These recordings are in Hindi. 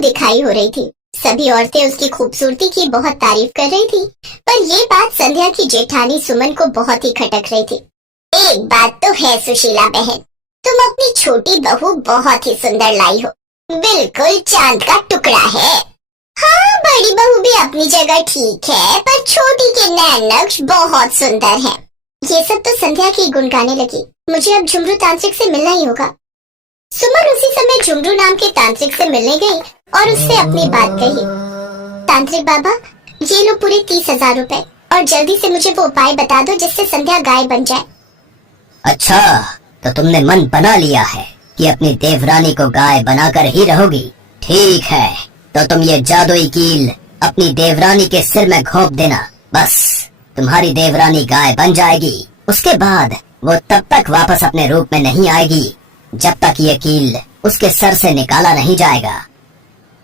दिखाई हो रही थी। सभी औरतें उसकी खूबसूरती की बहुत तारीफ कर रही थी, पर ये बात संध्या की जेठानी सुमन को बहुत ही खटक रही थी। एक बात तो है सुशीला बहन, तुम अपनी छोटी बहू बहुत ही सुंदर लाई हो, बिल्कुल चांद का टुकड़ा है। हाँ, बड़ी बहू भी अपनी जगह ठीक है, पर छोटी के नैन नक्श बहुत सुंदर है। ये सब तो संध्या की गुनगाने लगी। मुझे अब झुमरू तांत्रिक से मिलना ही होगा। सुमन उसी समय झुमरू नाम के तांत्रिक से मिलने गई और उससे अपनी बात कही। तांत्रिक बाबा, ये लो पूरे 30,000 रुपए, और जल्दी से मुझे वो उपाय बता दो जिससे संध्या गाय बन जाए। अच्छा, तो तुमने मन बना लिया है कि अपनी देवरानी को गाय बनाकर ही रहोगी। ठीक है, तो तुम ये जादुई कील अपनी देवरानी के सिर में घोंप देना, बस तुम्हारी देवरानी गाय बन जाएगी। उसके बाद वो तब तक वापस अपने रूप में नहीं आएगी जब तक ये कील उसके सर से निकाला नहीं जाएगा।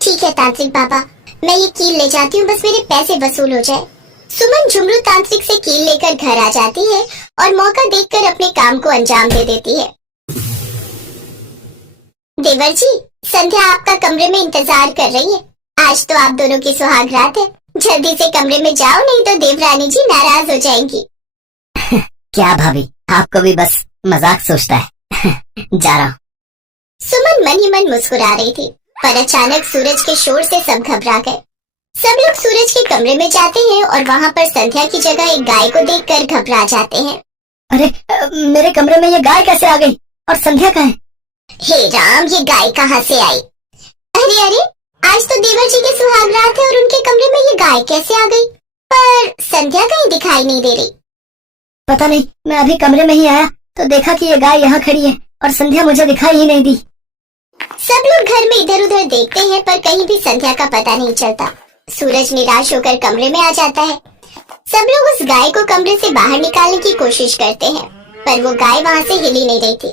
ठीक है तांत्रिक बाबा, मैं ये कील ले जाती हूँ, बस मेरे पैसे वसूल हो जाए। सुमन झुमरू तांत्रिक से कील लेकर घर आ जाती है और मौका देखकर अपने काम को अंजाम दे देती है। देवर जी, संध्या आपका कमरे में इंतजार कर रही है। आज तो आप दोनों की सुहाग रात है, जल्दी से कमरे में जाओ, नहीं तो देवरानी जी नाराज हो जाएंगी। क्या भाभी, आपको भी बस मजाक सोचता है। जा रहा हूँ। सुमन मन ही मन मुस्कुरा रही थी, पर अचानक सूरज के शोर से सब घबरा गए। सब लोग सूरज के कमरे में जाते हैं और वहाँ पर संध्या की जगह एक गाय को देखकर घबरा जाते हैं। अरे, मेरे कमरे में ये गाय कैसे आ गई और संध्या कहाँ है? हे राम, ये गाय कहाँ से आई? अरे अरे, आज तो देवर जी के सुहाग रात है और उनके कमरे में ये गाय कैसे आ गई? पर संध्या कहीं दिखाई नहीं दे रही। पता नहीं, मैं अभी कमरे में ही आया तो देखा कि ये गाय यहाँ खड़ी है और संध्या मुझे दिखाई ही नहीं दी। सब लोग घर में इधर उधर देखते हैं, पर कहीं भी संध्या का पता नहीं चलता। सूरज निराश होकर कमरे में आ जाता है। सब लोग उस गाय को कमरे से बाहर निकालने की कोशिश करते हैं, पर वो गाय वहाँ से हिली नहीं रही थी।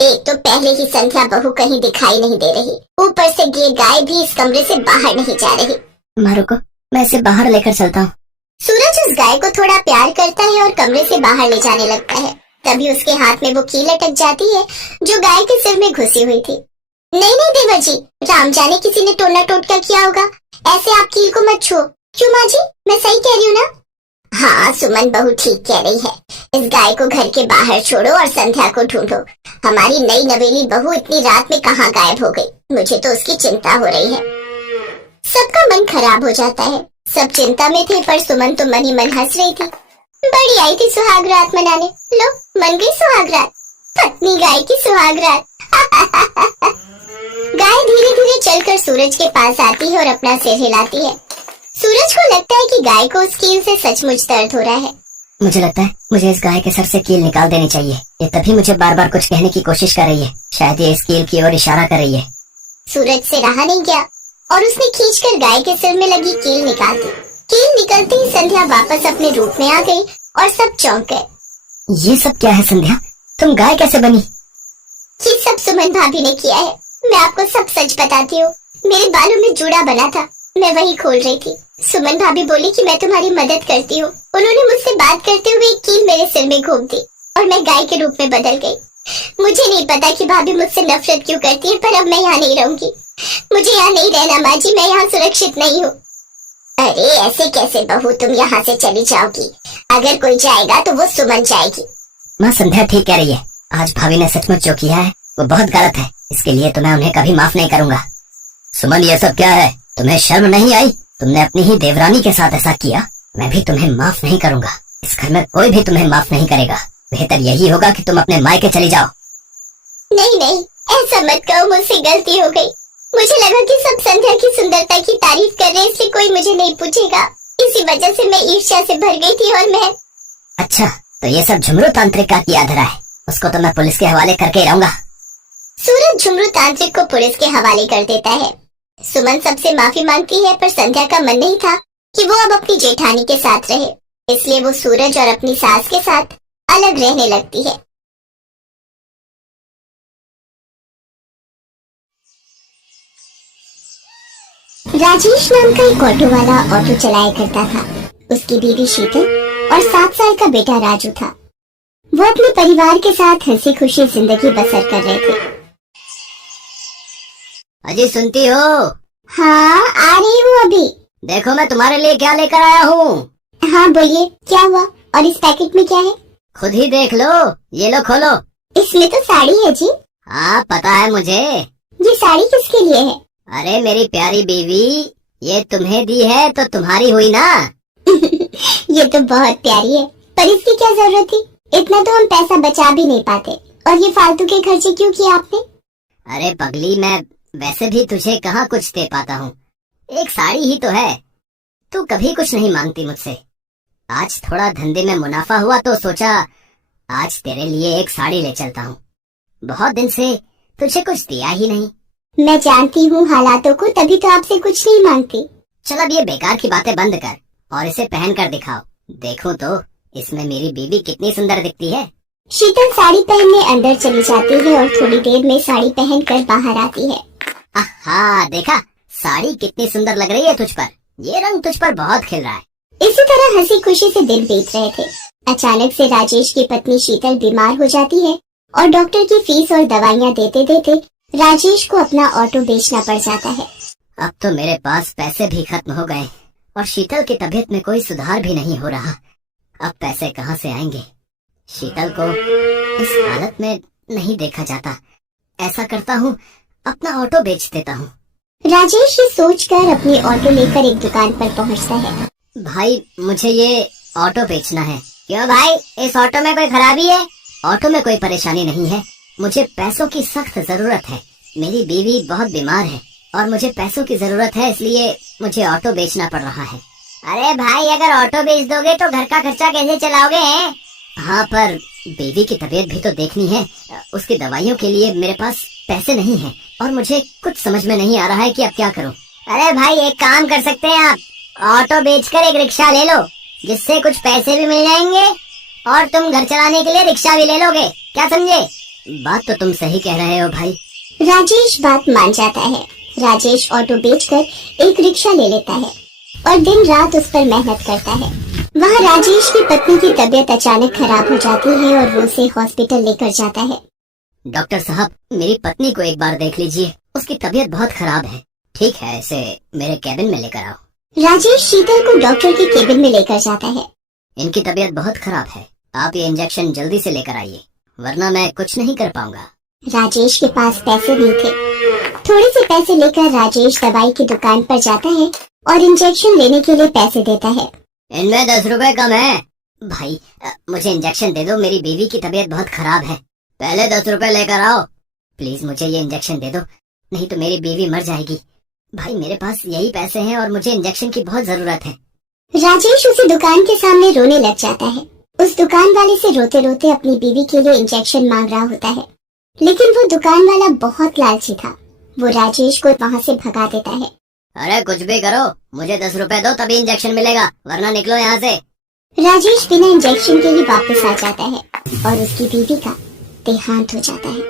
एक तो पहले ही संध्या बहू कहीं दिखाई नहीं दे रही, ऊपर से ये गाय भी इस कमरे से बाहर नहीं जा रही। मारो को, मैं इसे बाहर लेकर चलता हूँ। सूरज उस गाय को थोड़ा प्यार करता है और कमरे से बाहर ले जाने लगता है। तभी उसके हाथ में वो कील अटक जाती है जो गाय के सिर में घुसी हुई थी। नहीं नहीं देवर जी, राम जाने किसी ने टोना टोटका किया होगा, ऐसे आप कील को मत छुओ। क्यों माँ जी, मैं सही कह रही हूँ ना? हाँ, सुमन बहू ठीक कह रही है। इस गाय को घर के बाहर छोड़ो और संध्या को ढूंढो। हमारी नई नवेली बहू इतनी रात में कहाँ गायब हो गई? मुझे तो उसकी चिंता हो रही है। सबका मन खराब हो जाता है। सब चिंता में थे, पर सुमन तो मन ही मन हंस रही थी। बड़ी आई थी सुहाग रात मनाने, लो मन गई सुहाग रात, पत्नी गाय की सुहाग रात। गाय धीरे धीरे चलकर सूरज के पास आती है और अपना सिर हिलाती है। सूरज को लगता है कि गाय को उस कील से सचमुच दर्द हो रहा है। मुझे लगता है मुझे इस गाय के सर से कील निकाल देनी चाहिए। ये तभी मुझे बार बार कुछ कहने की कोशिश कर रही है। शायद ये इस कील की ओर इशारा कर रही है। सूरज से रहा नहीं गया और उसने खींचकर गाय के सिर में लगी कील निकाल दी। कील निकलते ही संध्या वापस अपने रूप में आ गई और सब चौंक गए। ये सब क्या है संध्या, तुम गाय कैसे बनी? ये सब सुमन भाभी ने किया है। मैं आपको सब सच बताती हूँ। मेरे बालों में जूड़ा बना था, मैं वही खोल रही थी। सुमन भाभी बोली कि मैं तुम्हारी मदद करती हूँ। उन्होंने मुझसे बात करते हुए एक कील मेरे सिर में घोंप दी और मैं गाय के रूप में बदल गई। मुझे नहीं पता कि भाभी मुझसे नफरत क्यों करती है, पर अब मैं यहाँ नहीं रहूंगी। मुझे यहाँ नहीं रहना माँ जी, मैं यहाँ सुरक्षित नहीं हूँ। अरे ऐसे कैसे बहू, तुम यहाँ से चली जाओगी? अगर कोई जाएगा तो वो सुमन जाएगी। माँ, संध्या ठीक कह रही है। आज भाभी ने सचमुच जो किया है वो बहुत गलत है। इसके लिए तो मैं उन्हें कभी माफ नहीं करूंगा। सुमन, ये सब क्या है? तुम्हें शर्म नहीं आई? तुमने अपनी ही देवरानी के साथ ऐसा किया। मैं भी तुम्हें माफ नहीं करूंगा। इस घर में कोई भी तुम्हें माफ नहीं करेगा। बेहतर यही होगा कि तुम अपने मायके चली जाओ। नहीं नहीं, ऐसा मत कहो, मुझसे गलती हो गई। मुझे लगा कि सब संध्या की सुंदरता की तारीफ कर रहे हैं, इसलिए कोई मुझे नहीं पूछेगा। इसी वजह से मैं ईर्ष्या से भर गई थी और मैं। अच्छा, तो ये सब झुमरू तांत्रिक का किया धरा है। उसको तो मैं पुलिस के हवाले करके रहूंगा। सूरज झुमरू तांत्रिक को पुलिस के हवाले कर देता है। सुमन सबसे माफी मांगती है, पर संध्या का मन नहीं था कि वो अब अपनी जेठानी के साथ रहे, इसलिए वो सूरज और अपनी सास के साथ अलग रहने लगती है। राजेश नाम का एक ऑटो वाला ऑटो चलाया करता था। उसकी बीवी शीतल और 7 साल का बेटा राजू था। वो अपने परिवार के साथ हंसी खुशी जिंदगी बसर कर रहे थे। अजी सुनती हो? हाँ, आ रही हूँ अभी। देखो मैं तुम्हारे लिए क्या लेकर आया हूँ। हाँ बोलिए, क्या हुआ? और इस पैकेट में क्या है? खुद ही देख लो, ये लो खोलो। इसमें तो साड़ी है जी। हाँ पता है मुझे। ये साड़ी किसके लिए है? अरे मेरी प्यारी बीवी, ये तुम्हें दी है तो तुम्हारी हुई ना। ये तो बहुत प्यारी है, पर इसकी क्या जरूरत थी? इतना तो हम पैसा बचा भी नहीं पाते, और ये फालतू के खर्चे क्यों किए आपने? अरे पगली, मैं वैसे भी तुझे कहाँ कुछ दे पाता हूँ, एक साड़ी ही तो है। तू कभी कुछ नहीं मांगती मुझसे। आज थोड़ा धंधे में मुनाफा हुआ तो सोचा आज तेरे लिए एक साड़ी ले चलता हूँ। बहुत दिन से तुझे कुछ दिया ही नहीं। मैं जानती हूँ हालातों को, तभी तो आपसे कुछ नहीं मांगती। चल अब ये बेकार की बातें बंद कर और इसे पहन कर दिखाओ। देखो तो इसमें मेरी बीवी कितनी सुंदर दिखती है। शीतल साड़ी पहनने अंदर चली जाती है और थोड़ी देर में साड़ी पहनकर बाहर आती है। आहा, देखा साड़ी कितनी सुंदर लग रही है तुझ पर। ये रंग तुझ पर बहुत खिल रहा है। इसी तरह हंसी खुशी से दिन बीत रहे थे। अचानक से राजेश की पत्नी शीतल बीमार हो जाती है और डॉक्टर की फीस और दवाइयाँ देते देते राजेश को अपना ऑटो बेचना पड़ जाता है। अब तो मेरे पास पैसे भी खत्म हो गए और शीतल की तबीयत में कोई सुधार भी नहीं हो रहा। अब पैसे कहाँ से आएंगे? शीतल को इस हालत में नहीं देखा जाता। ऐसा करता हूँ, अपना ऑटो बेच देता हूँ। राजेश ये सोचकर अपनी ऑटो लेकर एक दुकान पर पहुंचता है। भाई मुझे ये ऑटो बेचना है। क्यों भाई, इस ऑटो में कोई खराबी है? ऑटो में कोई परेशानी नहीं है, मुझे पैसों की सख्त जरूरत है। मेरी बीवी बहुत बीमार है और मुझे पैसों की जरूरत है, इसलिए मुझे ऑटो बेचना पड़ रहा है। अरे भाई, अगर ऑटो बेच दोगे तो घर का खर्चा कैसे चलाओगे? हाँ, पर बीवी की तबीयत भी तो देखनी है। उसकी दवाइयों के लिए मेरे पास पैसे नहीं हैं और मुझे कुछ समझ में नहीं आ रहा है कि अब क्या करूं। अरे भाई, एक काम कर सकते हैं आप, ऑटो बेचकर एक रिक्शा ले लो, जिससे कुछ पैसे भी मिल जाएंगे और तुम घर चलाने के लिए रिक्शा भी ले लोगे। क्या समझे? बात तो तुम सही कह रहे हो भाई। राजेश बात मान जाता है। राजेश ऑटो बेचकर एक रिक्शा ले लेता है और दिन रात उस पर मेहनत करता है। वहाँ राजेश की पत्नी की तबीयत अचानक खराब हो जाती है और वो उसे हॉस्पिटल लेकर जाता है। डॉक्टर साहब, मेरी पत्नी को एक बार देख लीजिए, उसकी तबीयत बहुत खराब है। ठीक है, इसे मेरे कैबिन में लेकर आओ। राजेश शीतल को डॉक्टर के केबिन में लेकर जाता है। इनकी तबीयत बहुत खराब है, आप ये इंजेक्शन जल्दी से लेकर आइए, वरना मैं कुछ नहीं कर पाऊंगा। राजेश के पास पैसे नहीं थे। थोड़े से पैसे लेकर राजेश दवाई की दुकान पर जाता है और इंजेक्शन लेने के लिए पैसे देता है। इनमें 10 रुपए कम है। भाई मुझे इंजेक्शन दे दो, मेरी बीवी की तबीयत बहुत खराब है। पहले 10 रुपए लेकर आओ। प्लीज मुझे ये इंजेक्शन दे दो, नहीं तो मेरी बीवी मर जाएगी। भाई मेरे पास यही पैसे हैं और मुझे इंजेक्शन की बहुत जरूरत है। राजेश उसी दुकान के सामने रोने लग जाता है। उस दुकान वाले से रोते रोते अपनी बीवी के लिए इंजेक्शन मांग रहा होता है, लेकिन वो दुकान वाला बहुत लालची था। वो राजेश को वहाँ से भगा देता है। अरे कुछ भी करो, मुझे 10 रुपए दो तभी इंजेक्शन मिलेगा, वरना निकलो यहाँ से। राजेश बिना इंजेक्शन के ही वापस आ जाता है और उसकी बीवी का देहांत हो जाता है।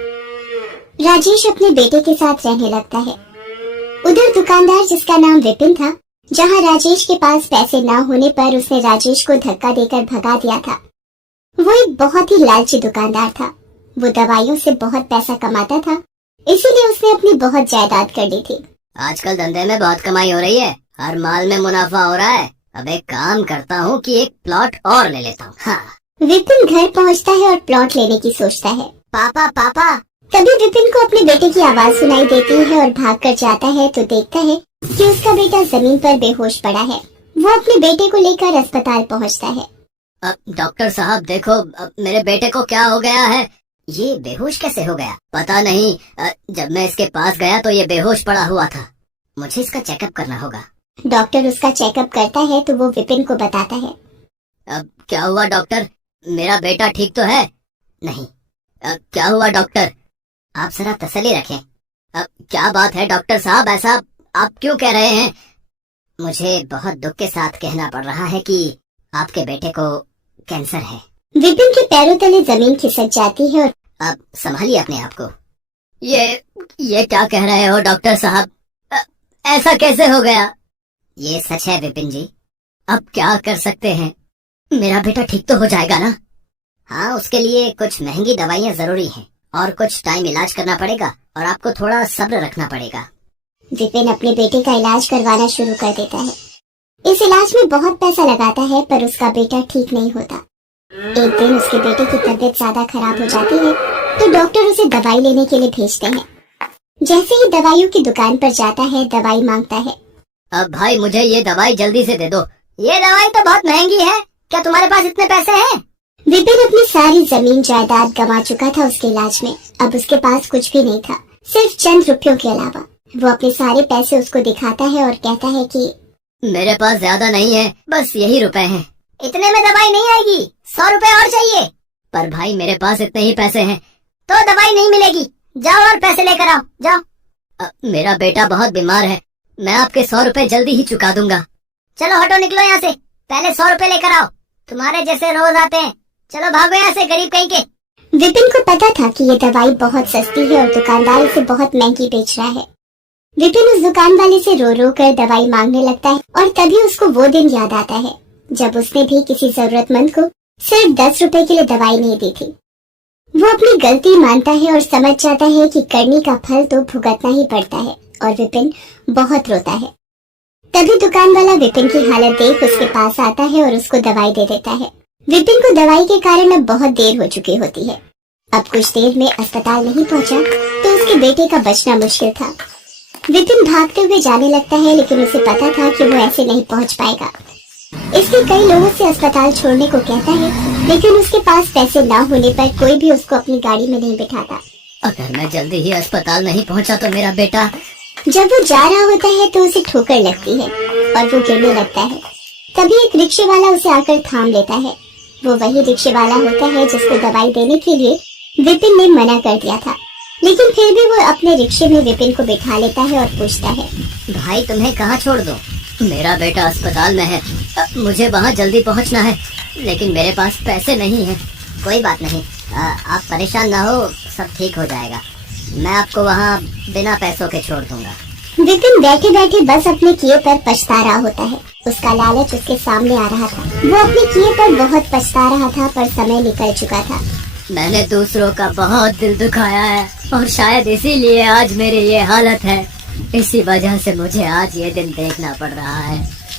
राजेश अपने बेटे के साथ रहने लगता है। उधर दुकानदार, जिसका नाम विपिन था, जहाँ राजेश के पास पैसे न होने पर उसने राजेश को धक्का देकर भगा दिया था। वो एक बहुत ही लालची दुकानदार था। वो दवाइयों से बहुत पैसा कमाता था, इसीलिए उसने अपनी बहुत जायदाद कर ली थी। आजकल धंधे में बहुत कमाई हो रही है, हर माल में मुनाफा हो रहा है। अब एक काम करता हूँ कि एक प्लॉट और ले लेता हूँ। हाँ। विपिन घर पहुँचता है और प्लॉट लेने की सोचता है। पापा पापा। तभी विपिन को अपने बेटे की आवाज सुनाई देती है और भाग कर जाता है तो देखता है कि उसका बेटा जमीन पर बेहोश पड़ा है। वो अपने बेटे को लेकर अस्पताल पहुँचता है। डॉक्टर साहब देखो, मेरे बेटे को क्या हो गया है? ये बेहोश कैसे हो गया? पता नहीं, जब मैं इसके पास गया तो ये बेहोश पड़ा हुआ था। मुझे इसका चेकअप करना होगा। डॉक्टर उसका चेकअप करता है तो वो विपिन को बताता है। अब क्या हुआ डॉक्टर? मेरा बेटा ठीक तो है? नहीं। क्या हुआ डॉक्टर? आप जरा तसल्ली रखें। क्या बात है डॉक्टर साहब, ऐसा आप क्यों कह रहे हैं? मुझे बहुत दुख के साथ कहना पड़ रहा है कि आपके बेटे को कैंसर है। विपिन के पैरों तले जमीन खिसक जाती है और अब संभालिए अपने आप को। ये क्या कह रहे हो डॉक्टर साहब? ऐसा कैसे हो गया? ये सच है विपिन जी। अब क्या कर सकते हैं? मेरा बेटा ठीक तो हो जाएगा ना? हाँ, उसके लिए कुछ महंगी दवाइयाँ जरूरी हैं और कुछ टाइम इलाज करना पड़ेगा और आपको थोड़ा सब्र रखना पड़ेगा। विपिन अपने बेटे का इलाज करवाना शुरू कर देता है। इस इलाज में बहुत पैसा लगाता है पर उसका बेटा ठीक नहीं होता। एक दिन उसके बेटे की तबीयत ज्यादा खराब हो जाती है तो डॉक्टर उसे दवाई लेने के लिए भेजते हैं। जैसे ही दवाइयों की दुकान पर जाता है, दवाई मांगता है। अब भाई मुझे ये दवाई जल्दी से दे दो, ये दवाई तो बहुत महंगी है, क्या तुम्हारे पास इतने पैसे हैं? विपिन अपनी सारी जमीन जायदाद गंवा चुका था उसके इलाज में। अब उसके पास कुछ भी नहीं था, सिर्फ चंद रुपयों के अलावा। वो अपने सारे पैसे उसको दिखाता है और कहता है कि मेरे पास ज्यादा नहीं है, बस यही रुपए हैं। इतने में दवाई नहीं आएगी, 100 रुपए और चाहिए। पर भाई मेरे पास इतने ही पैसे हैं। तो दवाई नहीं मिलेगी, जाओ और पैसे लेकर आओ, जाओ। मेरा बेटा बहुत बीमार है, मैं आपके 100 रुपए जल्दी ही चुका दूंगा। चलो हटो, निकलो यहाँ से, पहले 100 रुपए लेकर आओ, तुम्हारे जैसे रोज आते हैं। चलो भागो यहाँ से, गरीब कहीं के। विपिन को पता था कि ये दवाई बहुत सस्ती है और दुकानदार इसे बहुत महंगी बेच रहा है। विपिन उस दुकान वाले से रो रो कर दवाई मांगने लगता है और तभी उसको वो दिन याद आता है जब उसने भी किसी जरूरतमंद को सिर्फ 10 रुपए के लिए दवाई नहीं दी थी। वो अपनी गलती मानता है और समझ जाता है कि करने का फल तो भुगतना ही पड़ता है और विपिन बहुत रोता है। तभी दुकान वाला विपिन की हालत देख उसके पास आता है और उसको दवाई दे देता है। विपिन को दवाई के कारण अब बहुत देर हो चुकी होती है। अब कुछ देर में अस्पताल नहीं पहुंचा तो उसके बेटे का बचना मुश्किल था। विपिन भागते हुए जाने लगता है लेकिन उसे पता था कि वो ऐसे नहीं पहुंच पाएगा। इसलिए कई लोगों से अस्पताल छोड़ने को कहता है लेकिन उसके पास पैसे ना होने पर कोई भी उसको अपनी गाड़ी में नहीं बिठाता। अगर मैं जल्दी ही अस्पताल नहीं पहुंचा तो मेरा बेटा। जब वो जा रहा होता है तो उसे ठोकर लगती है और वो गिरने लगता है। तभी एक रिक्शे वाला उसे आकर थाम लेता है। वो वही रिक्शे वाला होता है जिसको दवाई देने के लिए विपिन ने मना कर दिया था, लेकिन फिर भी वो अपने रिक्शे में विपिन को बिठा लेता है और पूछता है, भाई तुम्हें कहाँ छोड़ दो? मेरा बेटा अस्पताल में है, मुझे वहाँ जल्दी पहुँचना है, लेकिन मेरे पास पैसे नहीं हैं। कोई बात नहीं, आप परेशान ना हो, सब ठीक हो जाएगा। मैं आपको वहाँ बिना पैसों के छोड़ दूंगा। विपिन बैठे बैठे बस अपने किए पर पछता रहा होता है। उसका लालच उसके सामने आ रहा था। वो अपने किए पर बहुत पछता रहा था पर समय निकल चुका था। मैंने दूसरों का बहुत दिल दुखाया है और शायद इसीलिए आज मेरी ये हालत है। इसी वजह से मुझे आज ये दिन देखना पड़ रहा है।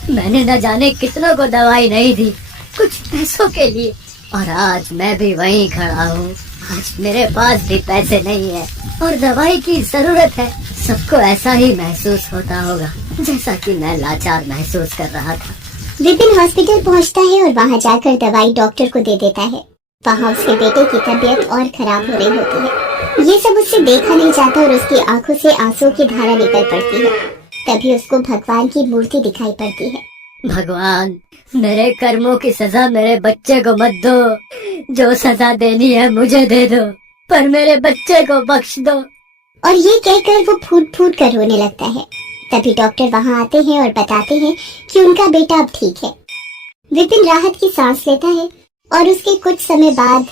मैंने न जाने कितनों को दवाई नहीं दी, कुछ पैसों के लिए, और आज मैं भी वहीं खड़ा हूँ। आज मेरे पास भी पैसे नहीं है और दवाई की जरूरत है। सबको ऐसा ही महसूस होता होगा जैसा कि मैं लाचार महसूस कर रहा था। विपिन हॉस्पिटल पहुंचता है और वहां जाकर दवाई डॉक्टर को दे देता है। वहां उसके बेटे की तबीयत और खराब हो रही होती है। ये सब उससे देखा नहीं जाता और उसकी आंखों से आंसू की धारा निकल पड़ती है। तभी उसको भगवान की मूर्ति दिखाई पड़ती है। भगवान, मेरे कर्मों की सजा मेरे बच्चे को मत दो। जो सजा देनी है मुझे दे दो, पर मेरे बच्चे को बख्श दो। और ये कहकर वो फूट फूट कर रोने लगता है। तभी डॉक्टर वहां आते हैं और बताते हैं कि उनका बेटा अब ठीक है। विपिन राहत की सांस लेता है और उसके कुछ समय बाद